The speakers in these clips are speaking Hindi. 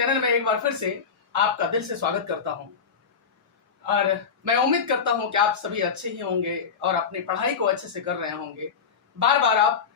चैनल में एक बार फिर से आपका दिल से स्वागत करता हूं और मैं उम्मीद करता हूं कि आप सभी अच्छे ही होंगे और अपनी पढ़ाई को अच्छे से कर रहे होंगे। बार बार आप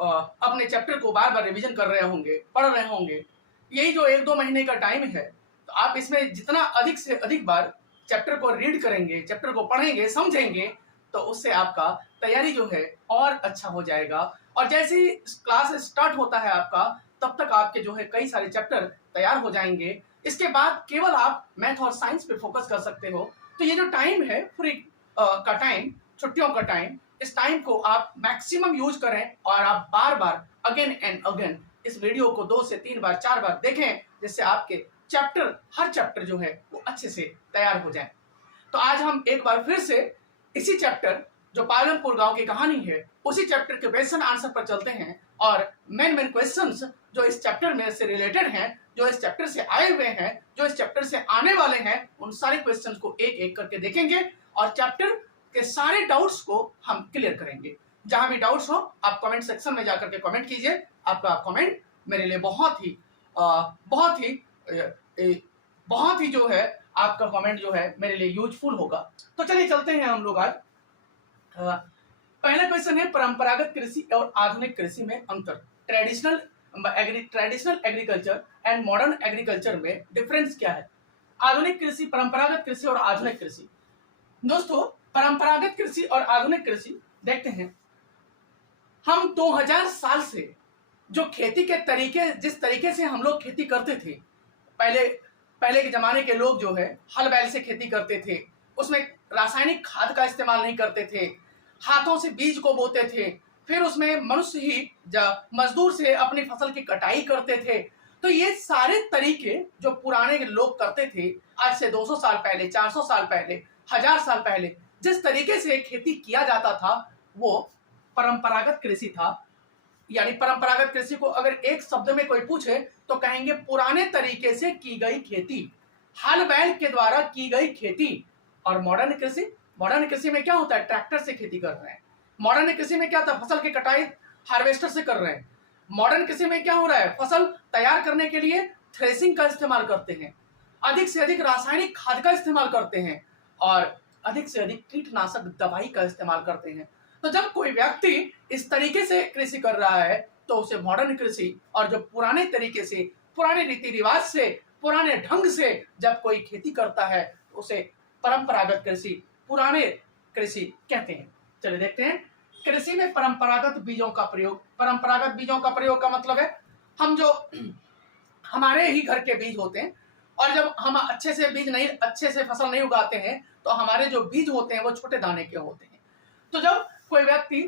अपने चैप्टर को बार बार रिवीजन कर रहे होंगे, पढ़ रहे होंगे। यही जो 1-2 महीने का टाइम है, तो आप इसमें जितना अधिक से अधिक बार चैप्टर को रीड करेंगे, चैप्टर को पढ़ेंगे, समझेंगे, तो उससे आपका तैयारी जो है और अच्छा हो जाएगा। और जैसे ही क्लास स्टार्ट होता है आपका, तब तक आपके जो है कई सारे चैप्टर तैयार हो जाएंगे। इसके बाद केवल आप मैथ और साइंस पे फोकस कर सकते हो। तो ये जो टाइम है फ्री का टाइम, छुट्टियों का टाइम, इस टाइम को आप मैक्सिमम यूज करें और आप बार बार अगेन एंड अगेन इस वीडियो को 2 से 3 बार 4 बार देखें, जिससे आपके हर चैप्टर जो है वो अच्छे से तैयार हो जाए। तो आज हम एक बार फिर से इसी चैप्टर जो पालमपुर गांव की कहानी है, उसी चैप्टर के क्वेश्चन आंसर पर चलते हैं और मेन क्वेश्चंस जो इस चैप्टर में से रिलेटेड हैं, जो इस चैप्टर से आए हुए हैं, जो इस चैप्टर से आने वाले हैं, उन सारे क्वेश्चंस को एक एक करके देखेंगे और चैप्टर के सारे डाउट्स को हम क्लियर करेंगे। जहां भी डाउट्स हो आप कमेंट सेक्शन में जाकर के कमेंट कीजिए। आपका कमेंट मेरे लिए बहुत ही जो है आपका कमेंट जो है मेरे लिए यूजफुल होगा। तो चलिए चलते हैं हम लोग आज। पहला क्वेश्चन है परंपरागत कृषि और आधुनिक कृषि में अंतर। Traditional agriculture and modern agriculture में डिफरेंस क्या है? आधुनिक कृषि, परंपरागत कृषि और आधुनिक कृषि। दोस्तों, परंपरागत कृषि और आधुनिक कृषि देखते हैं। हम 2000 साल से जो खेती के तरीके, जिस तरीके से हम लोग खेती करते थे, पहले के जमाने के लोग जो है हल बैल से खेती करते थे, उसमें रासायनिक खाद का इस्तेमाल नहीं करते थे, हाथों से बीज को बोते थे, फिर उसमें मनुष्य ही मजदूर से अपनी फसल की कटाई करते थे। तो ये सारे तरीके जो पुराने लोग करते थे, आज से 200 साल पहले, 400 साल पहले, 1000 साल पहले जिस तरीके से खेती किया जाता था, वो परंपरागत कृषि था। यानी परंपरागत कृषि को अगर एक शब्द में कोई पूछे तो कहेंगे पुराने तरीके से की गई खेती, हल बैल के द्वारा की गई खेती। और मॉडर्न कृषि में क्या होता है? ट्रैक्टर से खेती कर रहे हैं। मॉडर्न कृषि में क्या था? फसल की कटाई हार्वेस्टर से कर रहे हैं। मॉडर्न कृषि में क्या हो रहा है? फसल तैयार करने के लिए थ्रेसिंग का इस्तेमाल करते हैं, अधिक से अधिक रासायनिक खाद का इस्तेमाल करते हैं और अधिक से अधिक कीटनाशक दवाई का इस्तेमाल करते हैं। तो जब कोई व्यक्ति इस तरीके से कृषि कर रहा है तो उसे मॉडर्न कृषि, और जो पुराने तरीके से, पुराने रीति रिवाज से, पुराने ढंग से जब कोई खेती करता है उसे परंपरागत कृषि, पुराने कृषि कहते हैं। चलिए देखते हैं कृषि में परंपरागत बीजों का प्रयोग। परंपरागत बीजों का प्रयोग का मतलब है हम जो हमारे ही घर के बीज होते हैं, और जब हम अच्छे से फसल नहीं उगाते हैं तो हमारे जो बीज होते हैं वो छोटे दाने के होते हैं। तो जब कोई व्यक्ति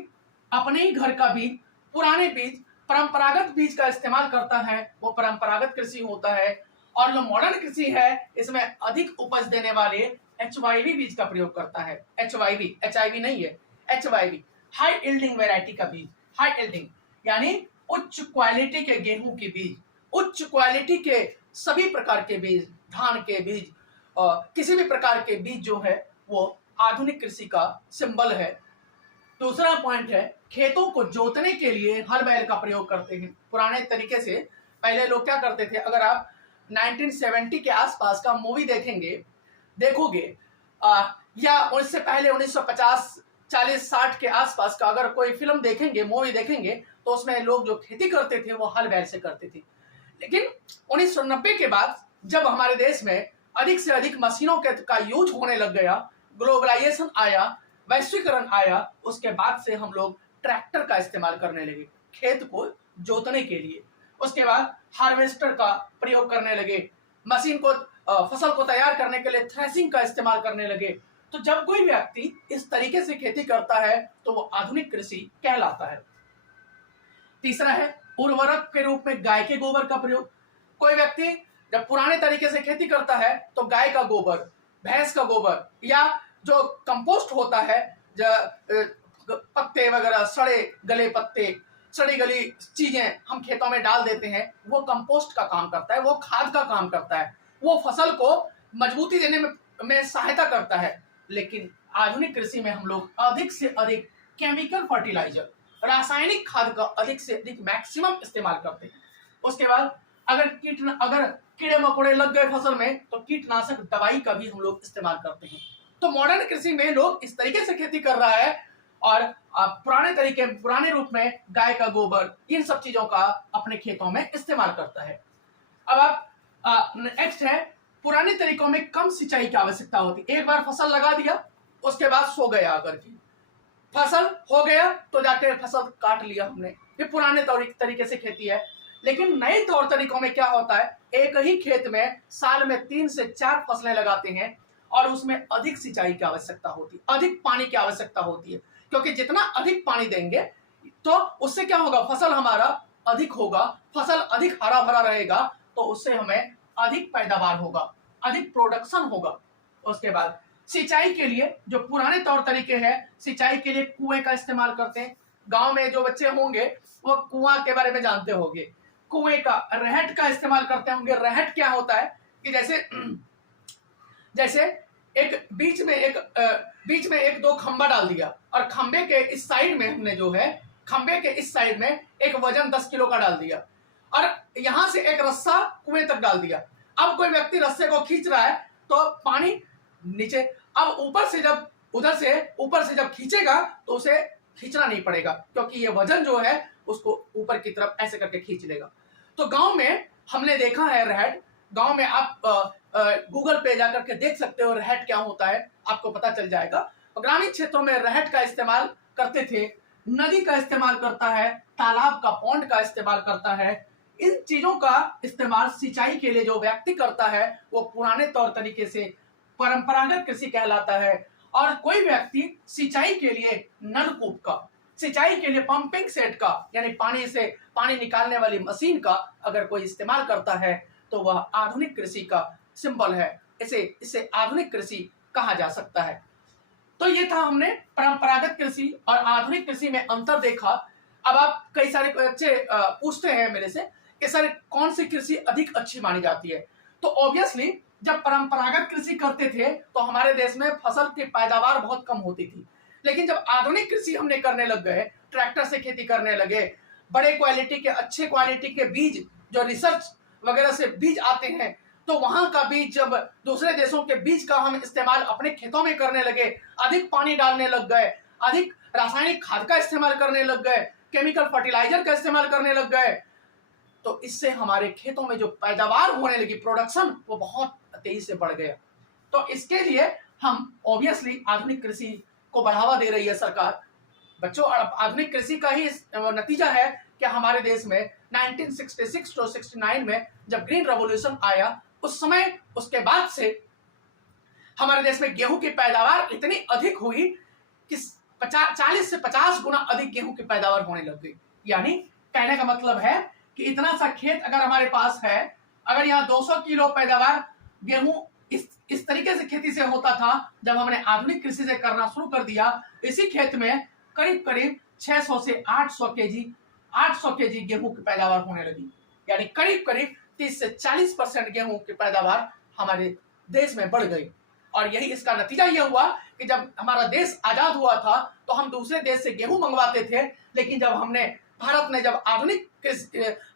अपने ही घर का बीज, पुराने बीज, परंपरागत बीज का इस्तेमाल करता है, वो परंपरागत कृषि होता है। और जो मॉडर्न कृषि है, इसमें अधिक उपज देने वाले HYV बीज का प्रयोग करता है। HIV नहीं है, HYV, हाई यील्डिंग वैरायटी का बीज। हाई यील्डिंग यानी उच्च क्वालिटी के गेहूं के बीज, उच्च क्वालिटी के सभी प्रकार के बीज, धान के बीज, किसी भी प्रकार के बीज जो है वो आधुनिक कृषि का सिंबल है। दूसरा पॉइंट है खेतों को जोतने के लिए हल बैल का प्रयोग करते हैं। पुराने तरीके से पहले लोग क्या करते थे? अगर आप 1970 के आसपास का मूवी देखोगे या उससे पहले 1950, 40, 60 के आसपास का अगर कोई फिल्म देखेंगे, मूवी देखेंगे, तो उसमें लोग जो खेती करते थे वो हल बैल से करते थे। लेकिन 1990 के बाद जब हमारे देश में अधिक से अधिक मशीनों का यूज होने लग गया, ग्लोबलाइजेशन आया, वैश्वीकरण आया, उसके बाद से हम लोग ट्रैक्टर का इस्तेमाल करने लगे खेत को जोतने के लिए। उसके बाद हार्वेस्टर का प्रयोग करने लगे, मशीन को, फसल को तैयार करने के लिए थ्रेसिंग का इस्तेमाल करने लगे। तो जब कोई व्यक्ति इस तरीके से खेती करता है तो वो आधुनिक कृषि कहलाता है। तीसरा है उर्वरक के रूप में गाय के गोबर का प्रयोग। कोई व्यक्ति जब पुराने तरीके से खेती करता है तो गाय का गोबर, भैंस का गोबर या जो कंपोस्ट होता है, पत्ते वगैरह, सड़े गले पत्ते, सड़ी गली चीजें हम खेतों में डाल देते हैं, वो कंपोस्ट का काम करता है, वो खाद का काम करता है, वो फसल को मजबूती देने में सहायता करता है। लेकिन आधुनिक कृषि में हम लोग अधिक से अधिक केमिकल फर्टिलाइजर, रासायनिक खाद का अधिक से अधिक मैक्सिमम इस्तेमाल करते हैं। उसके बाद अगर कीड़े मकोड़े लग गए फसल में तो कीटनाशक दवाई का भी हम लोग इस्तेमाल करते हैं। तो मॉडर्न कृषि में लोग इस तरीके से खेती कर रहा है और पुराने रूप में गाय का गोबर इन सब चीजों का अपने खेतों में इस्तेमाल करता है। अब आप नेक्स्ट है, पुराने तरीकों में कम सिंचाई की आवश्यकता होती। एक बार फसल लगा दिया, उसके बाद सो गया, अगर की फसल हो गया तो जाके फसल काट लिया हमने, ये पुराने तरीके से खेती है। लेकिन नए तौर तरीकों में क्या होता है, एक ही खेत में साल में 3 से 4 फसलें लगाते हैं और उसमें अधिक सिंचाई की आवश्यकता होती है, अधिक पानी की आवश्यकता होती है, क्योंकि जितना अधिक पानी देंगे तो उससे क्या होगा, फसल हमारा अधिक होगा, फसल अधिक हरा भरा रहेगा, तो उससे हमें अधिक पैदावार होगा, अधिक प्रोडक्शन होगा। उसके बाद सिंचाई के लिए जो पुराने तौर तरीके हैं, सिंचाई के लिए कुएं का इस्तेमाल करते हैं। गांव में जो बच्चे होंगे वो कुआं के बारे में जानते होंगे, कुएं का रहट का इस्तेमाल करते होंगे। रहट क्या होता है कि जैसे एक बीच में एक दो खंबा डाल दिया और खंबे के इस साइड में हमने जो है, खंबे के इस साइड में एक वजन 10 किलो का डाल दिया और यहां से एक रस्सा कुएं तक डाल दिया। अब कोई व्यक्ति रस्से को खींच रहा है तो पानी नीचे, अब ऊपर से जब खींचेगा तो उसे खींचना नहीं पड़ेगा, क्योंकि ये वजन जो है उसको ऊपर की तरफ ऐसे करके खींच लेगा। तो गांव में हमने देखा है रहट, गांव में आप गूगल पे जाकर के देख सकते हो रहट क्या होता है, आपको पता चल जाएगा। तो ग्रामीण क्षेत्रों में रहट का इस्तेमाल करते थे, नदी का इस्तेमाल करता है, तालाब का, पॉन्ड का इस्तेमाल करता है। इन चीजों का इस्तेमाल सिंचाई के लिए जो व्यक्ति करता है वो पुराने तौर तरीके से परंपरागत कृषि कहलाता है। और कोई व्यक्ति सिंचाई के लिए नलकूप का, सिंचाई के लिए पंपिंग सेट का, यानी पानी निकालने वाली मशीन का अगर कोई इस्तेमाल करता है तो वह आधुनिक कृषि का सिंबल है, इसे आधुनिक कृषि कहा जा सकता है। तो ये था, हमने परंपरागत कृषि और आधुनिक कृषि में अंतर देखा। अब आप कई सारे बच्चे पूछते हैं मेरे से कि सर कौन सी कृषि अधिक अच्छी मानी जाती है। तो ऑब्वियसली जब परंपरागत कृषि करते थे तो हमारे देश में फसल की पैदावार बहुत कम होती थी। लेकिन जब आधुनिक कृषि हमने करने लग गए, ट्रैक्टर से खेती करने लगे, बड़े क्वालिटी के, अच्छे क्वालिटी के बीज जो रिसर्च वगैरह से बीज आते हैं, तो वहां का बीज, जब दूसरे देशों के बीज का हम इस्तेमाल अपने खेतों में करने लगे, अधिक पानी डालने लग गए, अधिक रासायनिक खाद का इस्तेमाल करने लग गए, केमिकल फर्टिलाइजर का इस्तेमाल करने लग गए, तो इससे हमारे खेतों में जो पैदावार होने लगी, प्रोडक्शन, वो बहुत तेजी से बढ़ गया। तो इसके लिए हम ऑब्वियसली आधुनिक कृषि को बढ़ावा दे रही है सरकार। बच्चों, आधुनिक कृषि का ही नतीजा है कि हमारे देश में 1966 to 69 में जब ग्रीन रेवोल्यूशन आया, उस समय, उसके बाद से हमारे देश में गेहूं की पैदावार इतनी अधिक हुई कि 40 से 50 गुना अधिक गेहूं की पैदावार होने लग गई। यानी कहने का मतलब है कि इतना सा खेत अगर हमारे पास है, अगर यहाँ 200 किलो पैदावार गेहूं इस तरीके से खेती से होता था, जब हमने आधुनिक कृषि से करना शुरू कर दिया, इसी खेत में करीब करीब 600 से 800 केजी गेहूं की पैदावार होने लगी। यानी करीब करीब 30 से 40% गेहूं की पैदावार हमारे देश में बढ़ गई। और यही इसका नतीजा यह हुआ कि जब हमारा देश आजाद हुआ था तो हम दूसरे देश से गेहूं मंगवाते थे, लेकिन जब भारत ने जब आधुनिक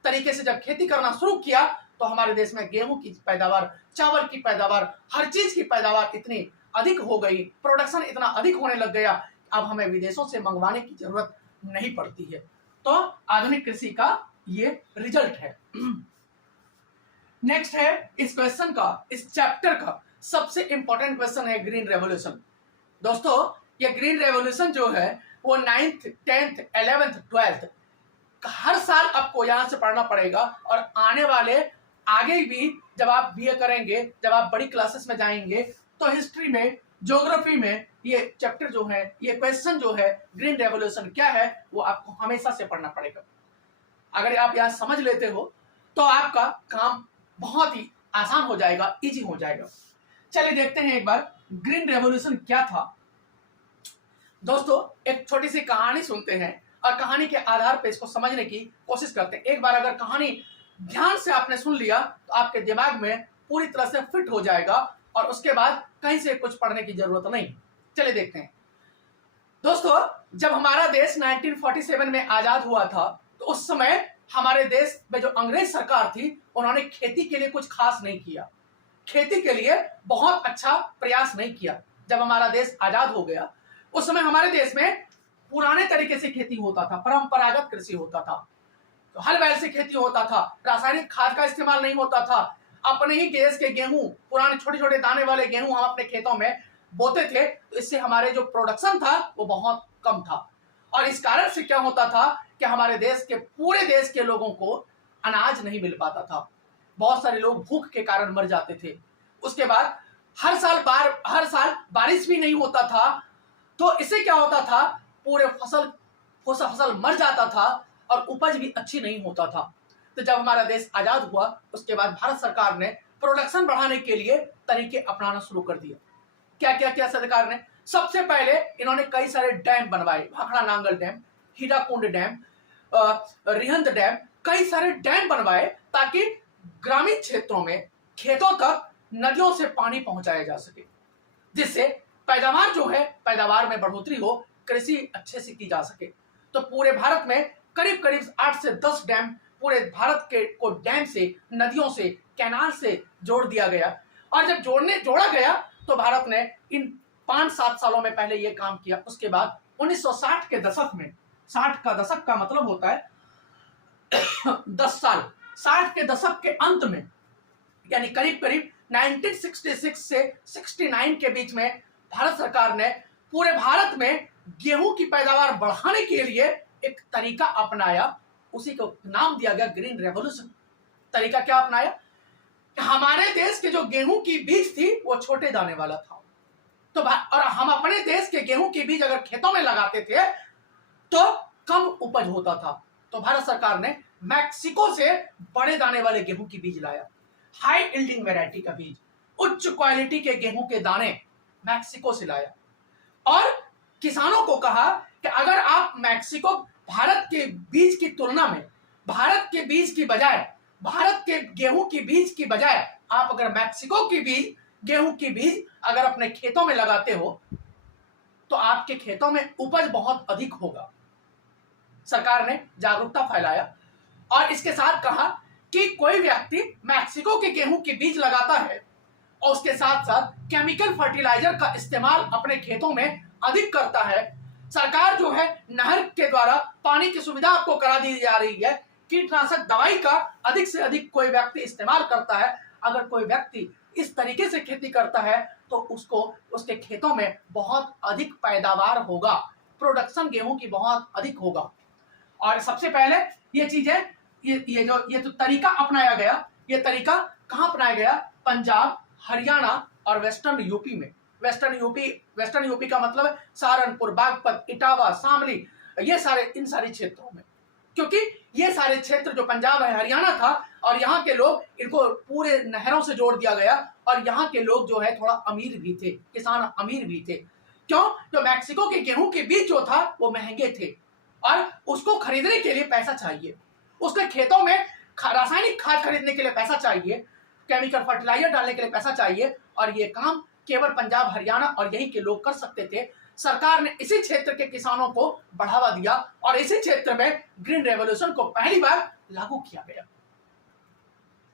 तरीके से जब खेती करना शुरू किया तो हमारे देश में गेहूं की पैदावार, चावल की पैदावार, हर चीज की पैदावार इतनी अधिक हो गई, प्रोडक्शन इतना अधिक होने लग गया, अब हमें विदेशों से मंगवाने की जरूरत नहीं पड़ती है। तो आधुनिक कृषि का ये रिजल्ट है। नेक्स्ट है इस क्वेश्चन का, इस चैप्टर का सबसे इंपॉर्टेंट क्वेश्चन है ग्रीन रेवोल्यूशन। दोस्तों, ये ग्रीन रेवोल्यूशन जो है वो 9th, 10th, 11th, 12th हर साल आपको यहां से पढ़ना पड़ेगा। और आने वाले आगे भी जब आप बीए करेंगे, जब आप बड़ी क्लासेस में जाएंगे, तो हिस्ट्री में, ज्योग्राफी में ये चैप्टर जो है, ये क्वेश्चन जो है ग्रीन रेवोल्यूशन क्या है, वो आपको हमेशा से पढ़ना पड़ेगा। अगर आप यहां समझ लेते हो तो आपका काम बहुत ही आसान हो जाएगा, इजी हो जाएगा। चलिए देखते हैं एक बार ग्रीन रेवोल्यूशन क्या था। दोस्तों, एक छोटी सी कहानी सुनते हैं और कहानी के आधार पर इसको समझने की कोशिश करते हैं। एक बार अगर कहानी ध्यान से आपने सुन लिया तो आपके दिमाग में पूरी तरह से फिट हो जाएगा और उसके बाद कहीं से कुछ पढ़ने की जरूरत नहीं। चलिए देखते हैं। दोस्तों, जब हमारा देश 1947 में आजाद हुआ था तो उस समय हमारे देश में जो अंग्रेज सरकार थी उन्होंने खेती के लिए कुछ खास नहीं किया, खेती के लिए बहुत अच्छा प्रयास नहीं किया। जब हमारा देश आजाद हो गया उस समय हमारे देश में पुराने तरीके से खेती होता था, परंपरागत कृषि होता था, तो हल बैल से खेती होता था, रासायनिक खाद का इस्तेमाल नहीं होता था। अपने ही देश के गेहूं, पुराने छोटे छोटे दाने वाले गेहूं हम अपने खेतों में बोते थे, तो इससे हमारे जो प्रोडक्शन था वो बहुत कम था। और इस कारण से क्या होता था कि हमारे देश के, पूरे देश के लोगों को अनाज नहीं मिल पाता था, बहुत सारे लोग भूख के कारण मर जाते थे। उसके बाद हर साल बारिश भी नहीं होता था, तो इससे क्या होता था, पूरे फसल मर जाता था और उपज भी अच्छी नहीं होता था। तो जब हमारा देश आजाद हुआ उसके बाद भारत सरकार ने प्रोडक्शन बढ़ाने के लिए तरीके अपनाना शुरू कर दिए। क्या क्या किया सरकार ने? सबसे पहले इन्होंने कई सारे डैम बनवाए, Bhakra Nangal dam, Hirakud dam, Rihand dam, कई सारे डैम बनवाए ताकि ग्रामीण क्षेत्रों में खेतों तक नदियों से पानी पहुंचाया जा सके, जिससे पैदावार जो है, पैदावार में बढ़ोतरी हो, कृषि अच्छे से की जा सके। तो पूरे भारत में करीब करीब 8 से 10 डैम पूरे भारत के को डैम से, नदियों से, कैनाल से जोड़ दिया गया। और जब जोड़ा गया तो भारत ने इन 5-7 सालों में पहले यह काम किया। उसके बाद 1960 के दशक में, 60 का दशक का मतलब होता है 10 साल, 60 के दशक के अंत में यानी करीब करीब 1966 से 69 के बीच में भारत सरकार ने पूरे भारत में गेहूं की पैदावार बढ़ाने के लिए एक तरीका अपनाया, उसी को नाम दिया गया ग्रीन रेवोल्यूशन। तरीका क्या अपनाया कि हमारे देश के जो गेहूं की बीज थी वो छोटे दाने वाला था, तो और हम अपने देश के गेहूं की बीज अगर खेतों में लगाते थे तो कम उपज होता था। तो भारत सरकार ने मैक्सिको से बड़े दाने वाले गेहूं की बीज लाया, हाई यील्डिंग वैरायटी का बीज, उच्च क्वालिटी के गेहूं के दाने मैक्सिको से लाया और किसानों को कहा कि अगर आप मैक्सिको, भारत के बीज की तुलना में, भारत के बीज की बजाय, भारत के गेहूं की बीज की बजाय आप अगर मैक्सिको की बीज, गेहूं की बीज अगर अपने खेतों में लगाते हो तो आपके खेतों में उपज बहुत अधिक होगा। सरकार ने जागरूकता फैलाया और इसके साथ कहा कि कोई व्यक्ति मैक्सिको के गेहूं के बीज लगाता है और उसके साथ साथ केमिकल फर्टिलाइजर का इस्तेमाल अपने खेतों में अधिक करता है, सरकार जो है नहर के द्वारा पानी की सुविधा आपको करा दी जा रही है, कीटनाशक दवाई का अधिक से अधिक कोई व्यक्ति इस्तेमाल करता है, अगर कोई व्यक्ति इस तरीके से खेती करता है तो उसको, उसके खेतों में बहुत अधिक पैदावार होगा, प्रोडक्शन गेहूं की बहुत अधिक होगा। और सबसे पहले ये चीजें, ये जो तरीका अपनाया गया, ये तरीका कहां अपनाया गया? पंजाब, हरियाणा और वेस्टर्न यूपी में। वेस्टर्न यूपी का मतलब सहारनपुर, बागपत, इटावा, शामली, ये सारे, इन सारे क्षेत्रों में, क्योंकि ये सारे क्षेत्र जो पंजाब है, हरियाणा था और यहाँ के लोग, इनको पूरे नहरों से जोड़ दिया गया और यहाँ के लोग जो है थोड़ा अमीर भी थे, किसान अमीर भी थे। क्यों? जो मैक्सिको के गेहूं के बीज जो था वो महंगे थे और उसको खरीदने के लिए पैसा चाहिए, उसके खेतों में रासायनिक खाद खरीदने के लिए पैसा चाहिए, केमिकल फर्टिलाइजर डालने के लिए पैसा चाहिए, और ये काम केवल पंजाब, हरियाणा और यही के लोग कर सकते थे। सरकार ने इसी क्षेत्र के किसानों को बढ़ावा दिया और इसी क्षेत्र में ग्रीन रेवोल्यूशन को पहली बार लागू किया गया।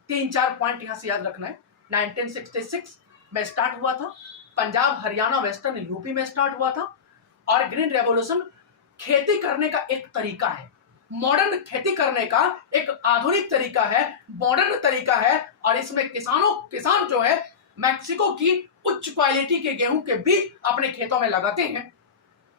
3-4 पॉइंट यहां से याद रखना है। 1966 में स्टार्ट हुआ था, पंजाब, हरियाणा, वेस्टर्न यूपी में स्टार्ट हुआ था। और ग्रीन रेवोल्यूशन खेती करने का एक तरीका है, मॉडर्न खेती करने का एक आधुनिक तरीका है, मॉडर्न तरीका है। और इसमें किसान जो है मैक्सिको की उच्च क्वालिटी के गेहूं के बीज अपने खेतों में लगाते हैं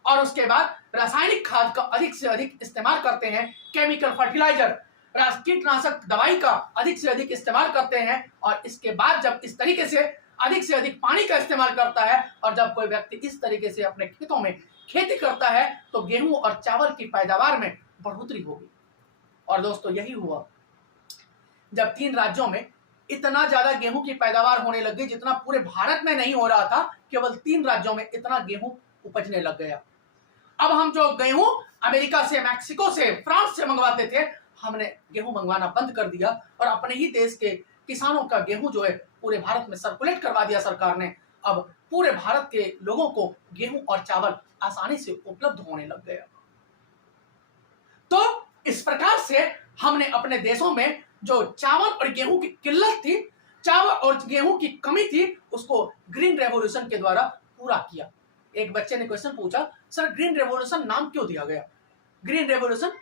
और उसके बाद रासायनिक खाद का अधिक से अधिक इस्तेमाल करते हैं, केमिकल फर्टिलाइजर, कीटनाशक दवाई का अधिक से अधिक इस्तेमाल करते हैं। और इसके बाद जब इस तरीके से अधिक पानी का इस्तेमाल करता है और जब कोई व्यक्ति इस तरीके से अपने खेतों में खेती करता है तो गेहूं और चावल की पैदावार में बढ़ोतरी होगी। और दोस्तों यही हुआ जब 3 राज्यों में इतना ज्यादा गेहूं की पैदावार होने लग गई जितना पूरे भारत में नहीं हो रहा था, केवल 3 राज्यों में इतना गेहूं उपजने लग गया। अब हम जो गेहूं अमेरिका से, मैक्सिको से, फ्रांस से मंगवाते थे, हमने गेहूं मंगवाना बंद कर दिया और अपने ही देश के किसानों का गेहूं जो है पूरे भारत में सर्कुलेट करवा दिया सरकार ने। अब पूरे भारत के लोगों को गेहूं और चावल आसानी से उपलब्ध होने लग गया। तो इस प्रकार से हमने अपने देशों में जो चावल और गेहूं की किल्लत थी, चावल और गेहूं की कमी थी, उसको ग्रीन रेवोल्यूशन के द्वारा पूरा किया। एक बच्चे ने क्वेश्चन पूछा, सर ग्रीन रेवोल्यूशन नाम क्यों दिया गया? ग्रीन रेवोल्यूशन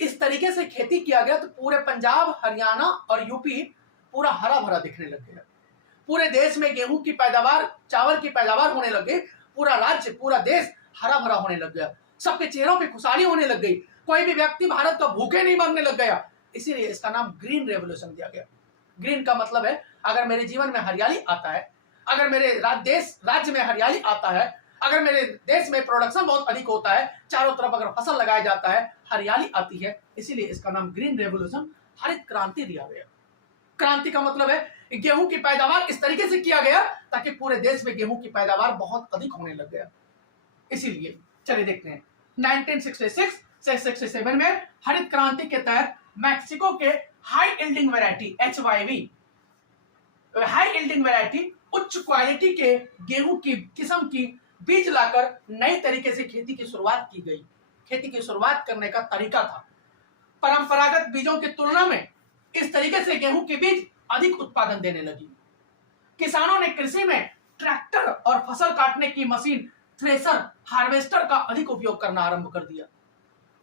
इस तरीके से खेती किया गया तो पूरे पंजाब, हरियाणा और यूपी पूरा हरा भरा दिखने लग गया। पूरे देश में गेहूं की पैदावार, चावल की पैदावार होने लग गई। पूरा राज्य, पूरा देश हरा भरा होने लग गया। सबके चेहरों पे खुशहाली होने लग गई। कोई भी व्यक्ति भारत का भूखे नहीं मरने लग गया। इसीलिए इसका नाम ग्रीन रेवोल्यूशन दिया गया। ग्रीन का मतलब है अगर मेरे जीवन में हरियाली आता है, अगर मेरे राज्य में हरियाली आता है, अगर मेरे देश में प्रोडक्शन बहुत अधिक होता है, चारों तरफ अगर फसल लगाया जाता है, हरियाली आती है, इसीलिए इसका नाम ग्रीन रेवोल्यूशन, हरित क्रांति दिया गया। क्रांति का मतलब है गेहूं की पैदावार इस तरीके से किया गया ताकि पूरे देश में गेहूं की पैदावार बहुत अधिक होने लग गया। इसीलिए चलिए देखते हैं 1966 से 67 में हरित क्रांति के तहत मैक्सिको के high yielding variety HYV, high yielding variety, उच्च क्वालिटी के गेहूं की किस्म की बीज लाकर नए तरीके से खेती की शुरुआत की गई। खेती की शुरुआत करने का तरीका था परंपरागत बीजों की तुलना में इस तरीके से गेहूं के बीज अधिक उत्पादन देने लगी। किसानों ने कृषि में ट्रैक्टर और फसल काटने की मशीन, थ्रेसर, हार्वेस्टर का अधिक उपयोग करना आरंभ कर दिया।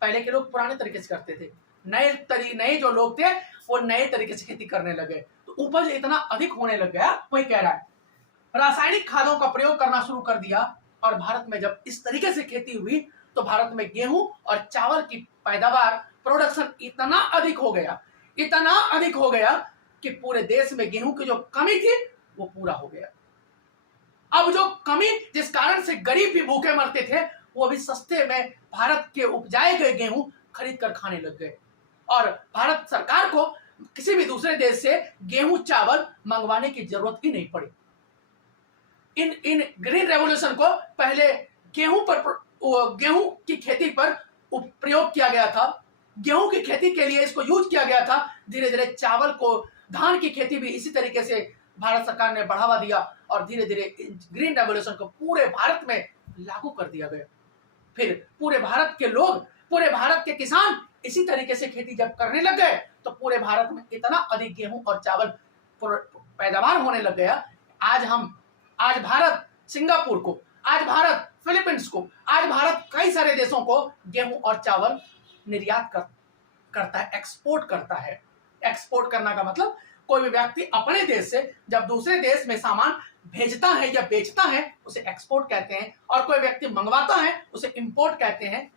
पहले के लोग पुराने तरीके से करते थे, नए जो लोग थे वो नए तरीके से खेती करने लगे तो उपज इतना अधिक होने लग गया। कोई कह रहा है रासायनिक खादों का प्रयोग करना शुरू कर दिया और भारत में जब इस तरीके से खेती हुई तो भारत में गेहूं और चावल की पैदावार, प्रोडक्शन इतना अधिक हो गया कि पूरे देश में गेहूं की जो कमी थी वो पूरा हो गया। अब जो कमी जिस कारण से गरीब भी भूखे मरते थे वो अभी सस्ते में भारत के उपजाए गए गेहूं खरीद कर खाने लग गए और भारत सरकार को किसी भी दूसरे देश से गेहूं चावल मंगवाने की जरूरत ही नहीं पड़ी। इन ग्रीन रेवोल्यूशन को पहले गेहूं की खेती पर प्रयोग किया गया था। गेहूं की खेती के लिए इसको यूज किया गया था। धीरे धीरे चावल को, धान की खेती भी इसी तरीके से भारत सरकार ने बढ़ावा दिया और धीरे धीरे ग्रीन रेवोल्यूशन को पूरे भारत में लागू कर दिया गया। फिर पूरे भारत के लोग, पूरे भारत के किसान इसी तरीके से खेती जब करने लग गए तो पूरे भारत में इतना अधिक गेहूं और चावल पैदावार होने लग गया। आज भारत सिंगापुर को, आज भारत फिलीपींस को, आज भारत कई सारे देशों को गेहूं और चावल निर्यात करता है, एक्सपोर्ट करता है। एक्सपोर्ट करना का मतलब कोई भी व्यक्ति अपने देश से जब दूसरे देश में सामान भेजता है या बेचता है उसे एक्सपोर्ट कहते हैं और कोई व्यक्ति मंगवाता है उसे इंपोर्ट कहते हैं,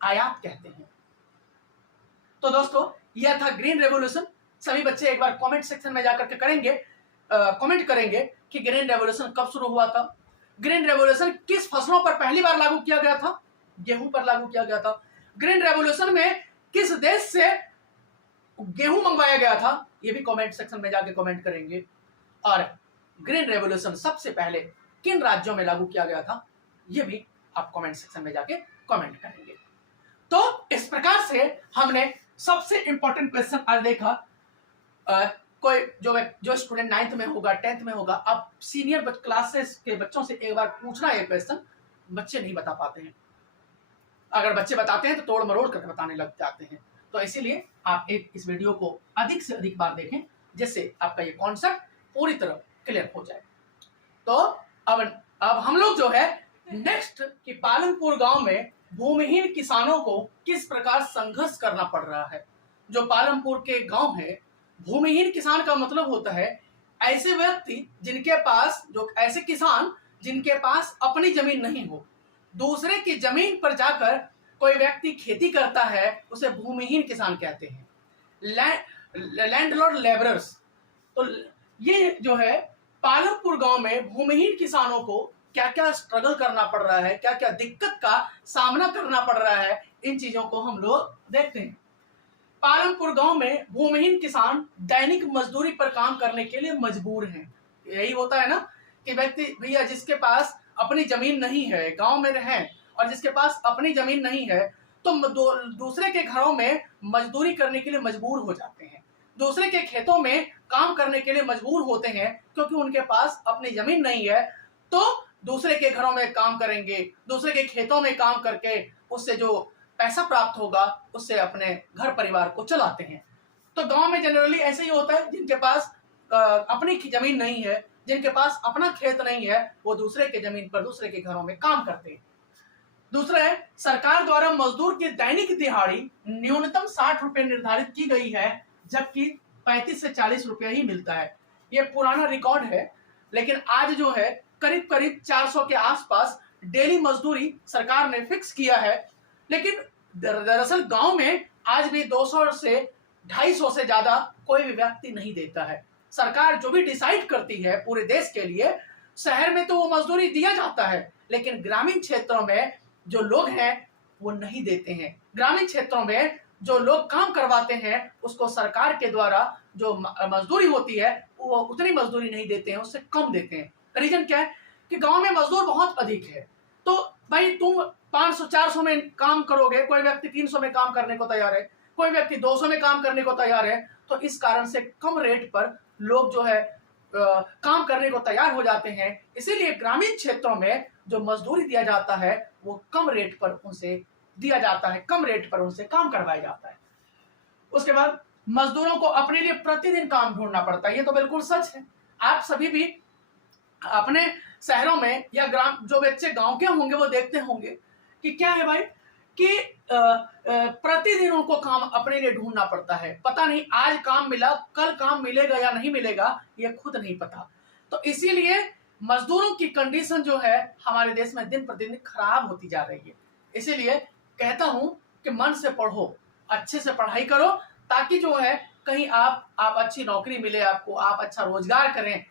आयात कहते हैं। तो दोस्तों यह था ग्रीन रेवोल्यूशन। सभी बच्चे एक बार कमेंट सेक्शन में जाकर के कमेंट करेंगे कि ग्रीन रेवोल्यूशन कब शुरू हुआ था, ग्रीन रेवोल्यूशन किस फसलों पर पहली बार लागू किया गया था, गेहूं पर लागू किया गया था, ग्रीन रेवोल्यूशन में किस देश से गेहूं मंगवाया गया था, ये भी कमेंट सेक्शन में जाके कमेंट करेंगे। और ग्रीन रेवोल्यूशन सबसे पहले किन राज्यों में लागू किया गया था ये भी आप कमेंट सेक्शन में जाके कमेंट करेंगे। तो इस प्रकार से हमने सबसे इंपॉर्टेंट क्वेश्चन आज देखा। कोई जो स्टूडेंट 9th में होगा, 10th में होगा, आप सीनियर क्लासेस के बच्चों से एक बार पूछना ये क्वेश्चन, बच्चे नहीं बता पाते हैं। अगर बच्चे बताते हैं तो तोड़ मरोड़ करके बताने लग जाते हैं। तो इसीलिए आप इस वीडियो को अधिक से अधिक बार देखें जिससे आपका ये कॉन्सेप्ट पूरी तरह क्लियर हो जाए। तो अब हम लोग जो है नेक्स्ट कि पालनपुर गांव में भूमिहीन किसानों को किस प्रकार संघर्ष करना पड़ रहा है। जो पालनपुर के गांव है, भूमिहीन किसान का मतलब होता है ऐसे व्यक्ति जिनके पास, जो ऐसे किसान जिनके पास अपनी जमीन नहीं हो, दूसरे की जमीन पर जाकर कोई व्यक्ति खेती करता है उसे भूमिहीन किसान कहते हैं, लैंडलॉर्ड लेबरर्स। तो ये जो है पालनपुर गांव में भूमिहीन किसानों को क्या क्या स्ट्रगल करना पड़ रहा है, क्या क्या दिक्कत का सामना करना पड़ रहा है, इन चीजों को हम लोग देखते हैं। पालनपुर गांव में भूमिहीन किसान दैनिक मजदूरी पर काम करने के लिए मजबूर हैं। यही होता है ना कि व्यक्ति भैया जिसके पास अपनी जमीन नहीं है, गांव में रहे और जिसके पास अपनी जमीन नहीं है तो दूसरे के घरों में मजदूरी करने के लिए मजबूर हो जाते हैं, दूसरे के खेतों में काम करने के लिए मजबूर होते हैं क्योंकि उनके पास अपनी जमीन नहीं है। तो दूसरे के घरों में काम करेंगे, दूसरे के खेतों में काम करके उससे जो पैसा प्राप्त होगा उससे अपने घर परिवार को चलाते हैं। तो गांव में जनरली ऐसे ही होता है, जिनके पास अपनी जमीन नहीं है, जिनके पास अपना खेत नहीं है, वो दूसरे के जमीन पर दूसरे के घरों में काम करते हैं। दूसरा है, सरकार द्वारा मजदूर की दैनिक दिहाड़ी न्यूनतम 60 रुपए निर्धारित की गई है, जबकि 35 से 40 रुपया ही मिलता है। ये पुराना रिकॉर्ड है, लेकिन आज जो है करीब करीब 400 के आसपास डेली मजदूरी सरकार ने फिक्स किया है। लेकिन दरअसल गांव में आज भी 200 से 250 से ज्यादा कोई भी व्यक्ति नहीं देता है। सरकार जो भी डिसाइड करती है पूरे देश के लिए, शहर में तो वो मजदूरी दिया जाता है, लेकिन ग्रामीण क्षेत्रों में जो लोग हैं वो नहीं देते हैं। ग्रामीण क्षेत्रों में जो लोग काम करवाते हैं उसको सरकार के द्वारा जो मजदूरी होती है वो उतनी मजदूरी नहीं देते हैं, उससे कम देते हैं। रीजन क्या है कि गांव में मजदूर बहुत अधिक है, तो भाई तुम 500-400 में काम करोगे, कोई व्यक्ति 300 में काम करने को तैयार है, कोई व्यक्ति 200 में काम करने को तैयार है, तो इस कारण से कम रेट पर लोग जो है काम करने को तैयार हो जाते हैं। इसीलिए ग्रामीण क्षेत्रों में जो मजदूरी दिया जाता है वो कम रेट पर उनसे दिया जाता है, कम रेट पर उनसे काम करवाया जाता है। उसके बाद मजदूरों को अपने लिए प्रतिदिन काम ढूंढना पड़ता है। ये तो बिल्कुल सच है। आप सभी भी अपने शहरों में या ग्राम जो बच्चे गांव के होंगे वो देखते होंगे कि क्या है भाई कि प्रतिदिन उनको काम अपने लिए ढूंढना पड़ता है। पता नहीं आज काम मिला, कल काम मिलेगा या नहीं मिलेगा, ये खुद नहीं पता। तो इसीलिए मजदूरों की कंडीशन जो है हमारे देश में दिन प्रतिदिन खराब होती जा रही है। इसीलिए कहता हूं कि मन से पढ़ो, अच्छे से पढ़ाई करो, ताकि जो है कहीं आप अच्छी नौकरी मिले आपको, आप अच्छा रोजगार करें।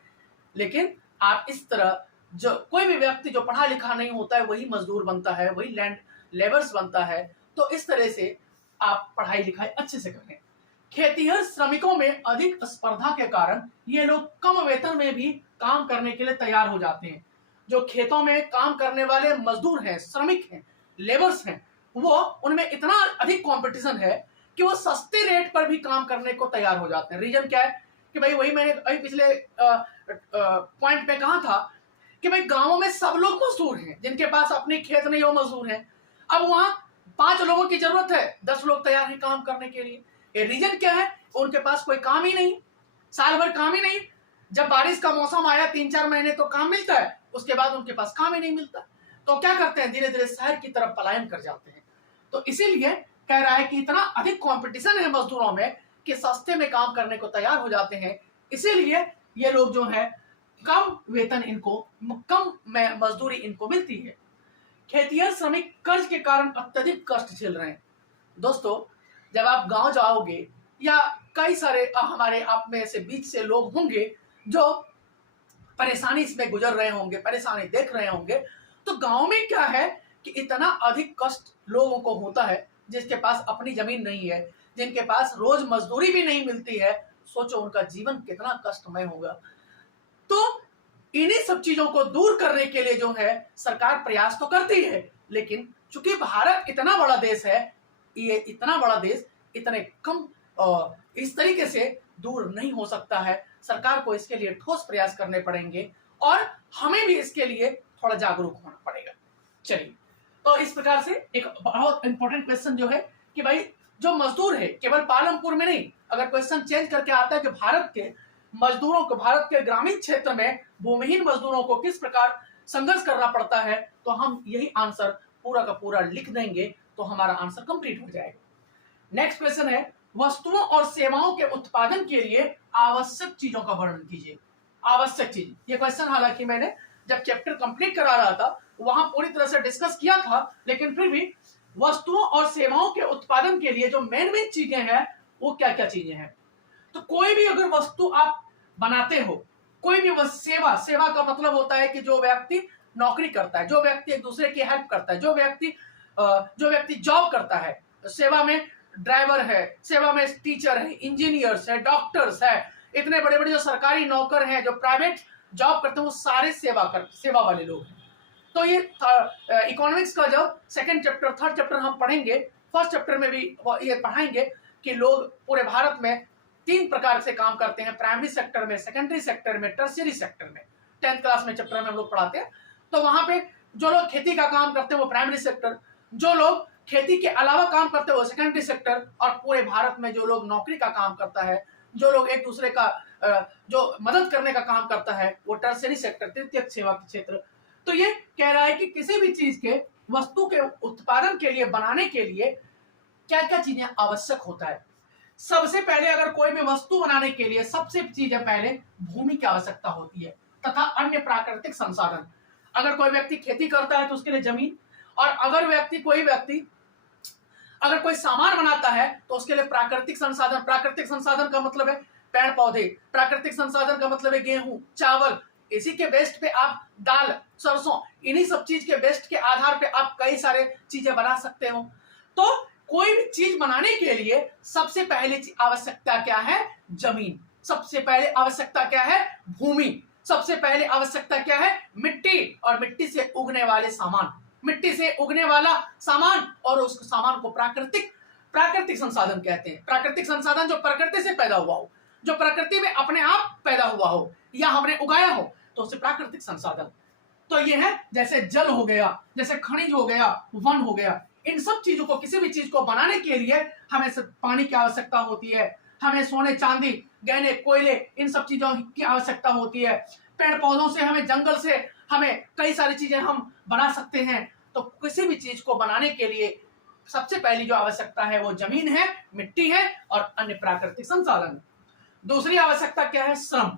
लेकिन आप इस तरह जो कोई भी व्यक्ति जो पढ़ा लिखा नहीं होता है वही मजदूर बनता है, वही लैंड लेबर्स बनता है। तो इस तरह से आप पढ़ाई लिखाई अच्छे से करें। खेतीहर श्रमिकों में अधिक स्पर्धा के कारण ये लोग कम वेतन में भी काम करने के लिए तैयार हो जाते हैं। जो खेतों में काम करने वाले मजदूर हैं, श्रमिक हैं, लेबर्स हैं, वो उनमें इतना अधिक कंपटीशन है कि वो सस्ते रेट पर भी काम करने को तैयार हो जाते हैं। रीजन क्या है कि भाई वही मैंने अभी पिछले पॉइंट पे कहा था कि भाई गांवों में सब लोग मजदूर हैं, जिनके पास अपने खेत नहीं वो मजदूर हैं। अब वहां 5 लोगों की जरूरत है, 10 लोग तैयार हैं काम करने के लिए। ये रीजन क्या है, उनके पास कोई काम ही नहीं, साल भर काम ही नहीं। जब बारिश का मौसम आया 3-4 महीने तो काम मिलता है, उसके बाद उनके पास काम ही नहीं मिलता। तो क्या करते हैं, धीरे धीरे शहर की तरफ पलायन कर जाते हैं। तो इसीलिए कह रहा है कि इतना अधिक कंपटीशन है मजदूरों में कि सस्ते में काम करने को तैयार हो जाते हैं। इसीलिए ये लोग जो है कम वेतन इनको, कम मजदूरी इनको मिलती है। खेतिहर श्रमिक कर्ज के कारण अत्यधिक कष्ट झेल रहे हैं। दोस्तों, जब आप गांव जाओगे या कई सारे हमारे आप में से बीच से लोग होंगे जो परेशानी इसमें गुजर रहे होंगे, परेशानी देख रहे होंगे, तो गांव में क्या है कि इतना अधिक कष्ट लोगों को होता है जिसके पास अपनी जमीन नहीं है, जिनके पास रोज मजदूरी भी नहीं मिलती है। सोचो उनका जीवन कितना कष्टमय होगा। तो इन्हीं सब चीजों को दूर करने के लिए जो है सरकार प्रयास तो करती है, लेकिन चूंकि भारत इतना बड़ा देश है, ये इतना बड़ा देश इतने कम इस तरीके से दूर नहीं हो सकता है। सरकार को इसके लिए ठोस प्रयास करने पड़ेंगे और हमें भी इसके लिए थोड़ा जागरूक होना पड़ेगा। चलिए, तो इस प्रकार से एक बहुत इंपॉर्टेंट क्वेश्चन जो है कि भाई जो मजदूर है केवल पालमपुर में नहीं, अगर क्वेश्चन चेंज करके आता है कि भारत के मजदूरों को, भारत के ग्रामीण क्षेत्र में भूमिहीन मजदूरों को किस प्रकार संघर्ष करना पड़ता है, तो हम यही आंसर पूरा का पूरा लिख देंगे तो हमारा आंसर कंप्लीट हो जाएगा। नेक्स्ट क्वेश्चन है, वस्तुओं और सेवाओं के उत्पादन के लिए आवश्यक चीजों का वर्णन कीजिए। आवश्यक चीज, ये क्वेश्चन हालांकि मैंने जब चैप्टर कंप्लीट करा रहा था वहां पूरी तरह से डिस्कस किया था, लेकिन फिर भी वस्तुओं और सेवाओं के उत्पादन के लिए जो मेन चीजें हैं वो क्या क्या चीजें हैं। तो कोई भी अगर वस्तु आप बनाते हो, कोई भी सेवा का मतलब होता है कि जो व्यक्ति नौकरी करता है, जो व्यक्ति एक दूसरे की हेल्प करता है, जो व्यक्ति जॉब करता है, सेवा में ड्राइवर है, सेवा में टीचर है, इंजीनियर्स है, डॉक्टर्स है, इतने बड़े बड़े जो सरकारी नौकर हैं, जो प्राइवेट जॉब करते हैं, वो सारे सेवा वाले लोग हैं। तो ये इकोनॉमिक्स का जब सेकंड चैप्टर, थर्ड चैप्टर हम पढ़ेंगे, फर्स्ट चैप्टर में भी ये पढ़ाएंगे कि लोग पूरे भारत में 3 प्रकार से काम करते हैं, प्राइमरी सेक्टर में, सेकेंडरी सेक्टर में, टर्शियरी सेक्टर में। 10th क्लास में चैप्टर में हम लोग पढ़ाते हैं। तो वहां पे जो लोग खेती का काम करते हैं वो प्राइमरी सेक्टर, जो लोग खेती के अलावा काम करते हैं वो सेकेंडरी सेक्टर, और पूरे भारत में जो लोग नौकरी का काम करता है, जो लोग एक दूसरे का जो मदद करने का काम करता है, वो टर्सरी सेक्टर, तृतीय सेवा क्षेत्र। तो ये कह रहा है कि किसी भी चीज के वस्तु के उत्पादन के लिए, बनाने के लिए क्या क्या चीजें आवश्यक होता है। सबसे पहले अगर कोई भी वस्तु बनाने के लिए सबसे चीजें पहले भूमि की आवश्यकता होती है तथा अन्य प्राकृतिक संसाधन। अगर कोई व्यक्ति खेती करता है तो उसके लिए जमीन, और अगर कोई सामान बनाता है तो उसके लिए प्राकृतिक संसाधन। प्राकृतिक संसाधन का मतलब है पेड़ पौधे, प्राकृतिक संसाधन का मतलब है गेहूं, चावल, इसी के बेस्ट पे आप दाल, सरसों, इन्हीं सब चीज के बेस्ट के आधार पे आप कई सारे चीजें बना सकते हो। तो कोई भी चीज बनाने के लिए सबसे पहले आवश्यकता क्या है? जमीन। सबसे पहले आवश्यकता क्या है? भूमि। सबसे पहले आवश्यकता क्या है? मिट्टी, और मिट्टी से उगने वाले सामान, मिट्टी से उगने वाला सामान, और उस सामान को प्राकृतिक संसाधन कहते हैं। प्राकृतिक संसाधन जो प्रकृति से पैदा हुआ हो, जो प्रकृति में अपने आप पैदा हुआ हो या हमने उगाया हो, तो उसे प्राकृतिक संसाधन। तो ये है जैसे जल हो गया, जैसे खनिज हो गया, वन हो गया। इन सब चीजों को, किसी भी चीज को बनाने के लिए हमें पानी की आवश्यकता होती है, हमें सोने चांदी गहने कोयले इन सब चीजों की आवश्यकता होती है। पेड़ पौधों से, हमें जंगल से, हमें कई सारी चीजें हम बना सकते हैं। तो किसी भी चीज को बनाने के लिए सबसे पहली जो आवश्यकता है वो जमीन है, मिट्टी है और अन्य प्राकृतिक संसाधन। दूसरी आवश्यकता क्या है? श्रम।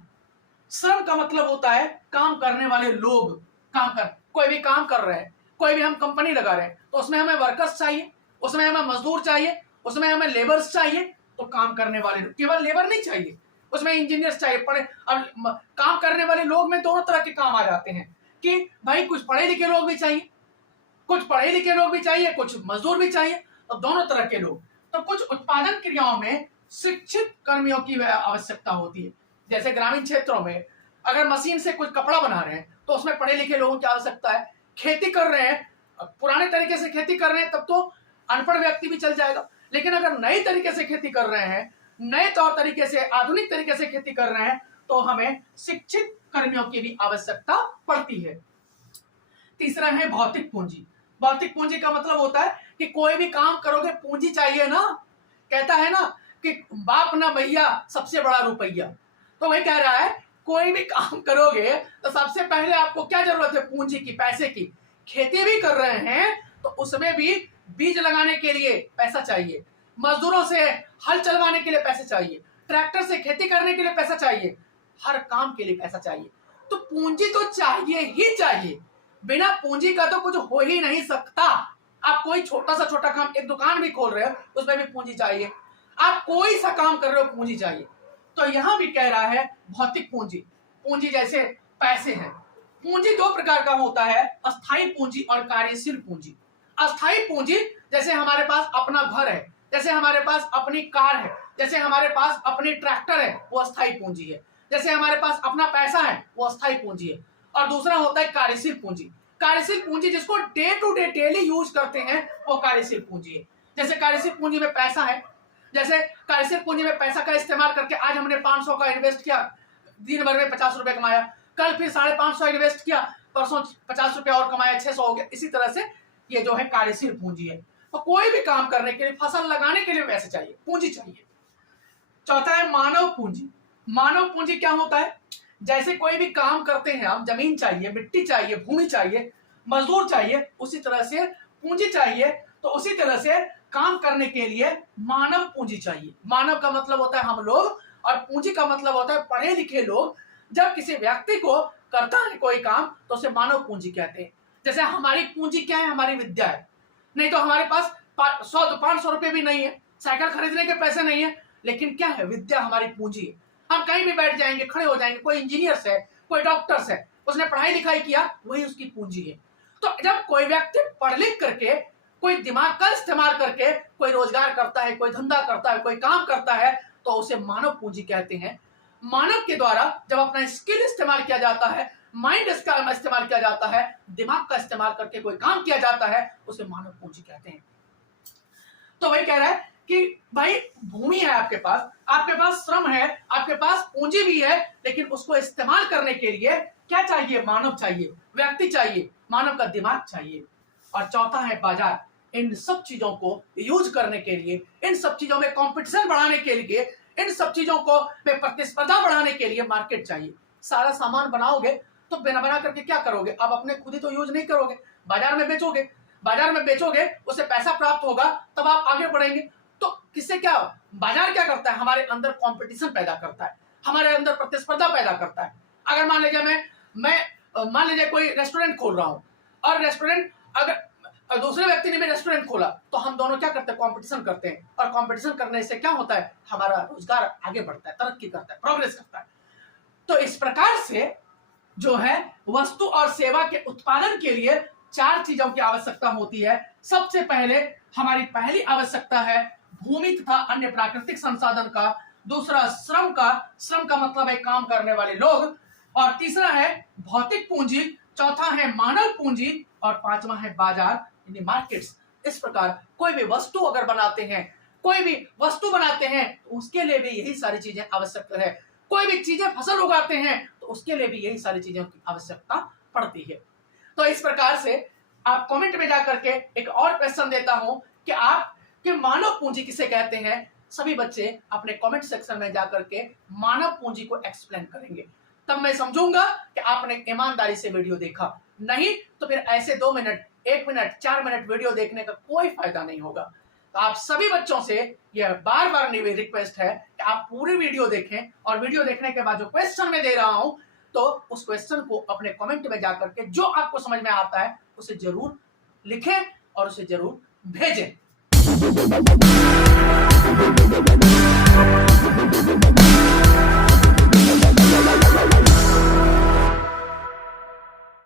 श्रम का मतलब होता है काम करने वाले लोग। कोई भी काम कर रहे हैं, कोई भी हम कंपनी लगा रहे हैं तो उसमें हमें वर्कर्स चाहिए, उसमें हमें मजदूर चाहिए, उसमें हमें लेबर्स चाहिए। तो काम करने वाले, केवल लेबर नहीं चाहिए, उसमें इंजीनियर्स चाहिए, पढ़े। अब काम करने वाले लोग में दोनों तरह के काम आ जाते हैं कि भाई कुछ पढ़े लिखे लोग भी चाहिए, कुछ मजदूर भी चाहिए, तो दोनों तरह के लोग। तो कुछ उत्पादन क्रियाओं में शिक्षित कर्मियों की आवश्यकता होती है। जैसे ग्रामीण क्षेत्रों में अगर मशीन से कुछ कपड़ा बना रहे हैं तो उसमें पढ़े लिखे लोगों की आवश्यकता है। खेती कर रहे हैं, पुराने तरीके से खेती कर रहे हैं, तब तो अनपढ़ व्यक्ति भी चल जाएगा। लेकिन अगर नए तरीके से खेती कर रहे हैं, नए तौर तरीके से, आधुनिक तरीके से खेती कर रहे हैं, तो हमें शिक्षित कर्मियों की भी आवश्यकता पड़ती है। तीसरा है भौतिक पूंजी। भौतिक पूंजी का मतलब होता है कि कोई भी काम करोगे पूंजी चाहिए ना। कहता है ना कि बाप ना भैया सबसे बड़ा रुपया। तो वही कह रहा है कोई भी काम करोगे तो सबसे पहले आपको क्या जरूरत है? पूंजी की, पैसे की। खेती भी कर रहे हैं तो उसमें भी बीज लगाने के लिए पैसा चाहिए, मजदूरों से हल चलवाने के लिए पैसे चाहिए, ट्रैक्टर से खेती करने के लिए पैसा चाहिए, हर काम के लिए पैसा चाहिए। तो पूंजी तो चाहिए ही चाहिए। बिना पूंजी का तो कुछ हो ही नहीं सकता। आप कोई छोटा काम, एक दुकान भी खोल रहे हो, उसमें भी पूंजी चाहिए। आप कोई सा काम कर रहे हो, पूंजी चाहिए। तो यहां भी कह रहा है भौतिक पूंजी। पूंजी जैसे पैसे हैं। पूंजी दो प्रकार का होता है, अस्थाई पूंजी और कार्यशील पूंजी। अस्थाई पूंजी जैसे हमारे पास अपना घर है, जैसे हमारे पास अपनी कार है, जैसे हमारे पास अपनी ट्रैक्टर है, वो अस्थाई पूंजी है। जैसे हमारे पास अपना पैसा है, वो अस्थाई पूंजी है। और दूसरा होता है कार्यशील पूंजी। कार्यशील पूंजी जिसको day to day daily use करते हैं, वो कार्यशील पूंजी है। जैसे कार्यशील पूंजी में पैसा है, जैसे कार्यशील पूंजी में पैसा का इस्तेमाल करके आज हमने 500 का इन्वेस्ट किया, दिन भर में 50 रुपए कमाया, कल फिर 550 इन्वेस्ट किया, परसों 50 रुपए और कमाया, 600 हो गया। इसी तरह से ये जो है कार्यशील पूंजी है। तो कोई भी काम करने के लिए, फसल लगाने के लिए पैसे चाहिए, पूंजी चाहिए। चौथा है मानव पूंजी। मानव पूंजी क्या होता है? जैसे कोई भी काम करते हैं हम, जमीन चाहिए, मिट्टी चाहिए, भूमि चाहिए, मजदूर चाहिए, उसी तरह से पूंजी चाहिए। तो उसी तरह से काम करने के लिए मानव पूंजी चाहिए। मानव का मतलब होता है हम लोग, और पूंजी का मतलब होता है पढ़े लिखे लोग। जब किसी व्यक्ति को करता है कोई काम तो उसे मानव पूंजी कहते हैं। जैसे हमारी पूंजी क्या है? हमारी विद्या है। नहीं तो हमारे पास 100-500 रुपए भी नहीं है, साइकिल खरीदने के पैसे नहीं है, लेकिन क्या है? विद्या हमारी पूंजी है। हम कहीं भी बैठ जाएंगे, खड़े हो जाएंगे। कोई इंजीनियर्स है, कोई डॉक्टर्स है, उसने पढ़ाई लिखाई किया, वही उसकी पूंजी है। तो जब कोई व्यक्ति पढ़ लिख करके, कोई दिमाग का इस्तेमाल करके कोई रोजगार करता है, कोई धंधा करता है, कोई काम करता है, तो उसे मानव पूंजी कहते हैं। मानव के द्वारा जब अपना स्किल इस्तेमाल किया जाता है, माइंड का इस्तेमाल किया जाता है, दिमाग का इस्तेमाल करके कोई काम किया जाता है, उसे मानव पूंजी कहते हैं। तो वही कह रहा है कि भाई भूमि है आपके पास श्रम है, आपके पास पूंजी भी है, लेकिन उसको इस्तेमाल करने के लिए क्या चाहिए? मानव चाहिए, व्यक्ति चाहिए, मानव का दिमाग चाहिए। और चौथा है बाजार। इन सब चीजों को यूज करने के लिए, इन सब चीजों में कंपटीशन बढ़ाने के लिए, इन सब चीजों को में प्रतिस्पर्धा बढ़ाने के लिए मार्केट चाहिए। सारा सामान बनाओगे तो बना करके क्या करोगे? आप अपने खुद ही तो यूज नहीं करोगे, बाजार में बेचोगे, बाजार में बेचोगे, उससे पैसा प्राप्त होगा, तब आप आगे बढ़ेंगे। तो किससे क्या, बाजार क्या करता है? हमारे अंदर कंपटीशन पैदा करता है, हमारे अंदर प्रतिस्पर्धा पैदा करता है। अगर मान लीजिए मैं मान लीजिए कोई रेस्टोरेंट खोल रहा हूं, और रेस्टोरेंट अगर दूसरे व्यक्ति ने भी रेस्टोरेंट खोला, तो हम दोनों क्या करते हैं? कंपटीशन करते हैं, और कंपटीशन करने से क्या होता है? हमारा रोजगार आगे बढ़ता है, तरक्की करता है, प्रोग्रेस करता है। तो इस प्रकार से जो है वस्तु और सेवा के उत्पादन के लिए 4 चीजों की आवश्यकता होती है। सबसे पहले हमारी पहली आवश्यकता है भूमि तथा अन्य प्राकृतिक संसाधन का, दूसरा श्रम का मतलब है काम करने वाले लोग, और तीसरा है भौतिक पूंजी, चौथा है मानव पूंजी, और पांचवा है बाजार यानी मार्केट्स। इस प्रकार कोई भी वस्तु अगर बनाते हैं, कोई भी वस्तु बनाते हैं, तो उसके लिए भी यही सारी चीजें आवश्यक है। कोई भी चीजें फसल उगाते हैं तो उसके लिए भी यही सारी चीजों की आवश्यकता पड़ती है। तो इस प्रकार से आप कमेंट में जाकर के एक और क्वेश्चन देता हूं कि आप कि मानव पूंजी किसे कहते हैं। सभी बच्चे अपने कमेंट सेक्शन में जाकर के मानव पूंजी को एक्सप्लेन करेंगे, तब मैं समझूंगा कि आपने ईमानदारी से वीडियो देखा। नहीं तो फिर ऐसे 2 मिनट, 1 मिनट, 4 मिनट वीडियो देखने का कोई फायदा नहीं होगा। तो आप सभी बच्चों से यह बार बार रिक्वेस्ट है कि आप पूरी वीडियो देखें, और वीडियो देखने के बाद जो क्वेश्चन मैं दे रहा हूं, तो उस क्वेश्चन को अपने कमेंट में जाकर के जो आपको समझ में आता है उसे जरूर लिखें और उसे जरूर भेजें।